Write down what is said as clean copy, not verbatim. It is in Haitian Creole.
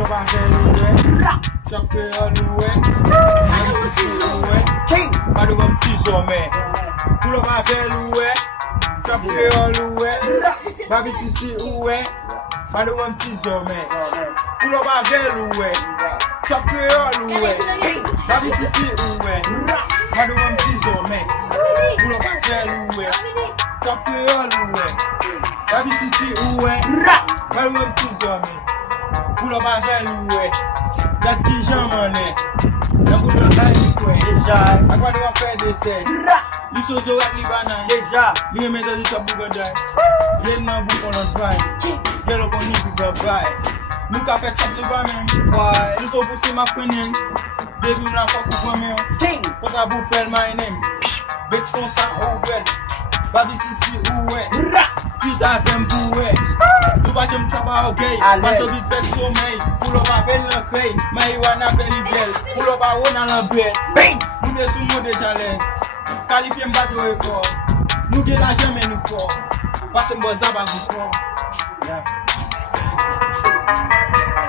Pull up and say loué. Chop créole loué. King. Madou un petit sommet. Pull up and say loué. Chop créole loué. Babi sisi oué. Madou un petit sommet. Pull up and say loué. Chop créole loué. Babi sisi oué. Madou un petit sommet. Pull up and say loué. Chop créole loué. Babi sisi oué. Madou un petit sommet. Pull up and say loué. That Dijon money. Now put on high square. Déjà. I got to faire des sets. You so at Libanon. Déjà. You made the top of die. You know book on us right. Yellow on you to buy. Look up at something by me. Why? You so pussy my friend him. Baby me not fuck with me. King. Cause I book fell my name. Bitch on sa oh well. Babi sisi oué. Feed out them boué. Tu vas me chapa au gay. Pas de vite fait sommeil. Pull up à peine le cray. Marijuana peine belle. Pull up à on dans la bête. Bang! Nous des sous mot de challenge. Qualifié m'battre au record. Nous de la jamais nous fort. Parce que moi ça va vous fort. Yeah.